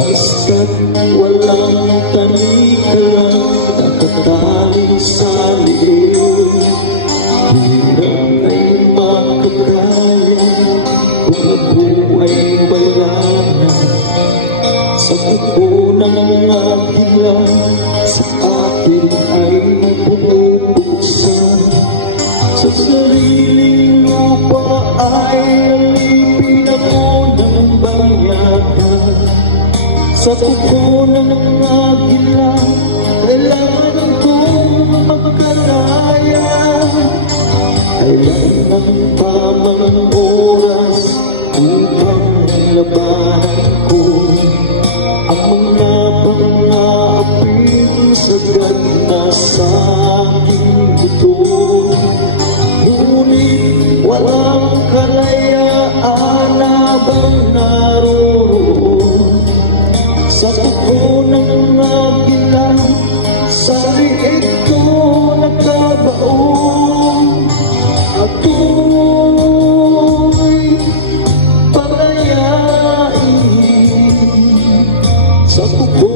Basta't walang taniklang nakatali sa liig. Hirap ay makakaya kung ako ay wala na. Sa buko ng aking lang sa akin ay bumubuksan. Sa sariling lupa ay alipin ako ng banyagan. Sa buko ng aking lang kailangan kong magkalaya. Kailan ang tamang oras upang labanan ko ang mga pang-aaping sagad na sa aking buto. Ngunit walang kalayaan habang naroon sa buko ng aking lang, sa liit ko nakabaon. Ako'y palayain sa buko